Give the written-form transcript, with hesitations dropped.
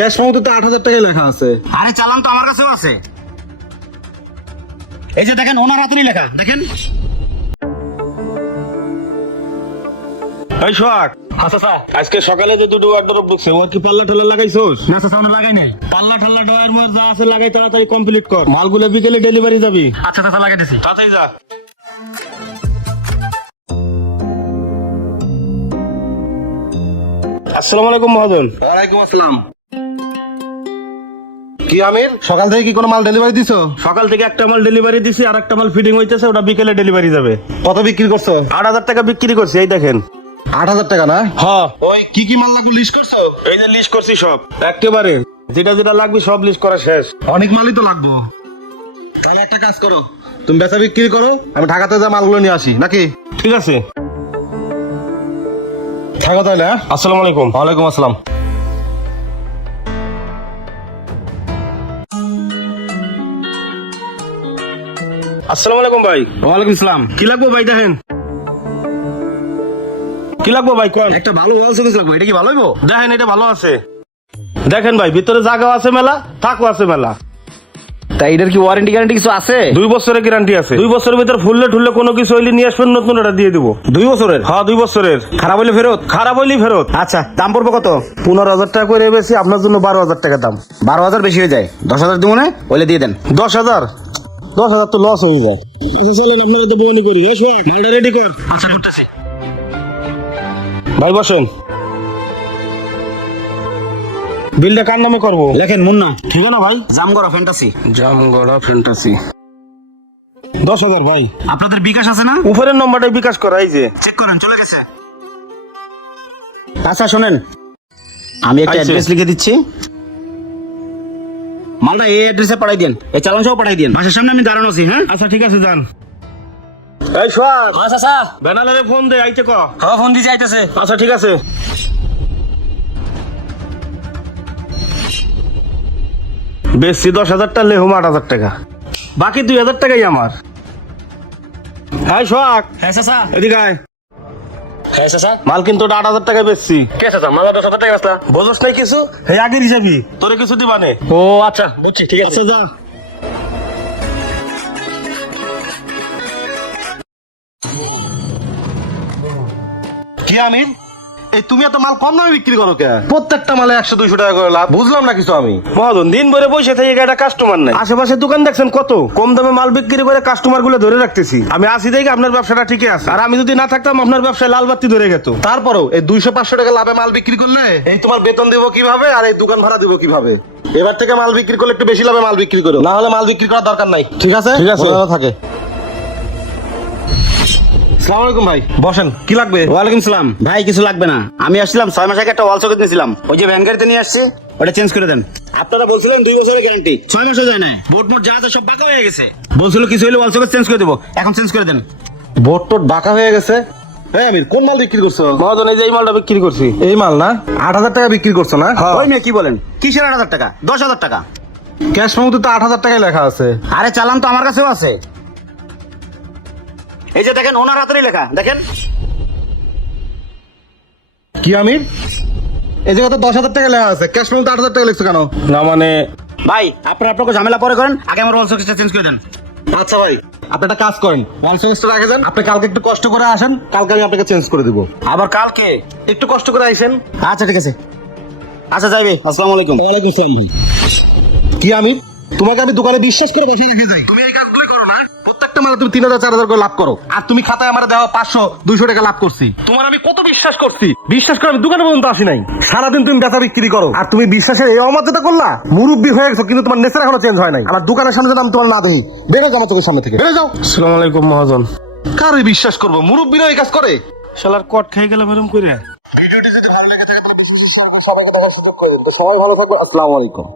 Cash মেমোতে তো 8,000 টাকাই লেখা আছে। আরে চালান তো আমার কাছেও আছে, এই যে দেখেন ওনার হাতেরই লেখা, দেখেন। এই সোহাগ, আচ্ছা স্যার। আজকে সকালে যে দুটো ওয়ার্ডরোব ঢুকছে ওর কি পাল্লা ঠাল্লা লাগাইছোস? না স্যার, সামনে লাগাই নাই। পাল্লা ঠাল্লা ডয়ার মোর যা আছে লাগাই তাড়াতাড়ি কমপ্লিট কর, মালগুলো বিকেলে ডেলিভারি যাবি। আচ্ছা স্যার, লাগাই দিছি। তাড়াতাড়ি যা। আসসালামু আলাইকুম মহাজন। ওয়ালাইকুম আসসালাম। কি আমির, সকাল থেকে কি কোনো মাল ডেলিভারি দিছো? সকাল থেকে একটা মাল ডেলিভারি দিছি, আর একটা মাল ফিটিং হইতেছে, ওটা বিকেলে ডেলিভারি যাবে। কত বিক্রি করছো? 8,000 টাকা বিক্রি করছি, এই দেখেন। 8,000 টাকা না? হ্যাঁ, ওই কি কি মাল লাগবে লিস্ট করছো? এই যে লিস্ট করছি সব একেবারে, যেটা যেটা লাগবে সব লিস্ট করা শেষ। অনেক মালই তো লাগবে। তাহলে একটা কাজ করো, তুমি বেচা বিক্রি করো, আমি ঢাকাতে যা মালগুলো নিয়ে আসি নাকি? ঠিক আছে, থাকো তাহলে। হ্যাঁ, আসসালামু আলাইকুম। ওয়ালাইকুম আসসালাম। আসসালামু আলাইকুম ভাই। ওয়ালাইকুম আসসালাম। কি লাগবে ভাই দেখেন, কি লাগবে ভাই কোন? একটা ভালো ওয়াল শোকেস লাগবে, এটা কি ভালো হইব? দেখেন এটা ভালো আছে, দেখেন ভাই ভিতরে জায়গাও আছে মেলা, থাকও আছে মেলা। তাই এটার কি ওয়ারেন্টি গ্যারান্টি কিছু আছে? 2 বছরের গ্যারান্টি আছে। 2 বছরের ভিতর ফুললে ঠুললে কোনো কিছু হইলে নিয়ে আসবেন, নতুন এটা দিয়ে দিব। 2 বছরের? হ্যাঁ 2 বছরের। খারাপ হইলে ফেরত? খারাপ হইলেই ফেরত। আচ্ছা, দাম পড়বে কত? 15,000 টাকা করে বেশি, আপনার জন্য 12,000 টাকা দাম। 12,000 বেশি হয়ে যায়, 10,000 দিব না, ওইলে দিয়ে দেন। 10,000? 10,000 তো লস হয়ে যায়। আচ্ছা চলেন আপনারা তো বনি করি। মালটা রেডি কর। আচ্ছা, করতেছি। ভাই বসেন, বিলটা কার নামে করবো? লেখেন মুন্না, ঠিক আছে ভাই। জামগড়া ফ্যান্টাসি। জামগড়া ফ্যান্টাসি। 10,000 ভাই। আপনাদের বিকাশ আছে না? উপরের নম্বরটাই বিকাশ করা, এই যে। চেক করেন, চলে গেছে। আচ্ছা শোনেন, আমি একটা আচ্ছা। অ্যাড্রেস লিখে দিচ্ছি, মালটা এই অ্যাড্রেসে পাঠাই দেন, এই চালান সহ পাঠাই দেন। বাসার সামনে আমি দাঁড়ানো আছি। হ্যাঁ আচ্ছা ঠিক আছে, যান। এই সোহাগ, আচ্ছা স্যার। ব্যানারে ফোন দে, আইতে ক। হ্যাঁ, ফোন দিয়ে যাইতেছে। আচ্ছা ঠিক আছে। বেশি 10,000 টাকা, লেহুম 8,000 টাকা, বাকি 2,000 টাকাই আমার। হ্যাঁ সোহাগ, হ্যাঁ স্যার। এদিকে আয়। হ্যাঁ স্যার। মাল কিন্তু 8,000 টাকায় বেচছি। কে স্যার, মাল 10,000 টাকা আসলা? বোঝস নাই কিছু? হে আগের হিসাবই, তোরে কিছু দিবানে। ও আচ্ছা, বুঝছি, ঠিক আছে। আচ্ছা যা। কি আমির, এই তুমি এত মাল কম দামে বিক্রি করো কে? প্রত্যেকটা মালে 100-200 টাকা করে লাভ, বুঝলাম না কিছু আমি। মহাজন দিন ভরে বসে থেকে একটা কাস্টমার নাই, আশেপাশে দোকান দেখছেন কত কম দামে মাল বিক্রি করে কাস্টমার গুলো ধরে রাখতেছি। আমি আসি দেখে আপনার ব্যবসাটা ঠিকই আছে, আর আমি যদি না থাকতাম আপনার ব্যবসায় লাল বাতি ধরে গেত। তারপরেও এই 200-500 টাকা লাভে মাল বিক্রি করলে এই তোমার বেতন দেবো কিভাবে, আর এই দোকান ভাড়া দেবো কিভাবে? এবার থেকে মাল বিক্রি করলে একটু বেশি লাভে মাল বিক্রি করো, না হলে মাল বিক্রি করার দরকার নাই। ঠিক আছে? ঠিক আছে। ভালো থাকে। আসসালামু আলাইকুম ভাই, বসেন। কি লাগবে? ওয়ালাইকুম সালাম। ভাই কিছু লাগবে না, আমি আসছিলাম 6 মাস আগে একটা ওয়াল সকেট নিয়েছিলাম, ওই যে ভ্যান গাড়িতে নিয়ে আসছি, ওটা চেঞ্জ করে দেন। আপনারা বলছিলেন 2 বছরের গ্যারান্টি, 6 মাসও যায় না, বোর্ড মোট যা আছে সব বাঁকা হয়ে গেছে। বলছিল কিছু হলে ওয়াল সকেট চেঞ্জ করে দেবো, এখন চেঞ্জ করে দেন। বোর্ড টোট বাঁকা হয়ে গেছে। হ্যাঁ আমির, কোন মাল বিক্রি করছো? মহাজন এই যে এই মালটা বিক্রি করছি। এই মাল না? 8,000 টাকা বিক্রি করছো না? হ্যাঁ। ওই মেয়ে কি বলেন, কিসের 8,000 টাকা? 10,000 টাকা। ক্যাশ মেমোতে তো 8,000 টাকাই লেখা আছে। আরে চালান তো আমার কাছেও আছে, এই যে দেখেন ওনার হাতেরই লেখা, দেখেন। কি আমির, এই জায়গা তো 10,000 টাকা লেখা আছে, ক্যাশ মেমোতে 8,000 টাকা লিখছো কেন? না মানে ভাই আপনারা আপনাকে ঝামেলা পরে করেন, আগে আমার ওয়াল সকেটটা চেঞ্জ করে দেন। আচ্ছা ভাই, আপনি একটা কাজ করেন, ওয়ান সেমিস্টার রাখে যান, আপনি কালকে একটু কষ্ট করে আসেন, কালকে আমি আপনাকে চেঞ্জ করে দিব। আবার কালকে? একটু কষ্ট করে আইসেন। আচ্ছা ঠিক আছে। আচ্ছা যাইবে। আসসালামু আলাইকুম। ওয়ালাইকুম আসসালাম ভাই। কি আমির, তোমাকে আমি দোকানে বিশ্বাস করে বসে রেখে যাই, তুমি এই কাজগুলোই করো না? প্রত্যেকটা মালে তুমি 3,000-4,000 করে লাভ করো, আর তুমি খাতায় আমার দেওয়া 500-200 টাকা লাভ করছি। তোমার আমি কত বিশ্বাস করছি, বিশ্বাস করে আমি দোকানে পর্যন্ত আসি নাই। সারাদিন তুমি বেচা বিক্রি করো, আর তুমি বিশ্বাসের এই অমর্যাদা করলা। মুরব্বি হয়ে গেছো কিন্তু তোমার নেচার এখনো চেঞ্জ হয় নাই। আমার দোকানের সামনে যেন আমি তোমার না দেখি, বেরো যাও আমার চোখের সামনে থেকে, বেরো যাও। আসসালামু আলাইকুম মহাজন। কারই বিশ্বাস করবো, মুরব্বিরা এই কাজ করে? শালার কট খাই গেলাম এরকম করে। সবাই ভালো থাকবে, আসসালামু আলাইকুম।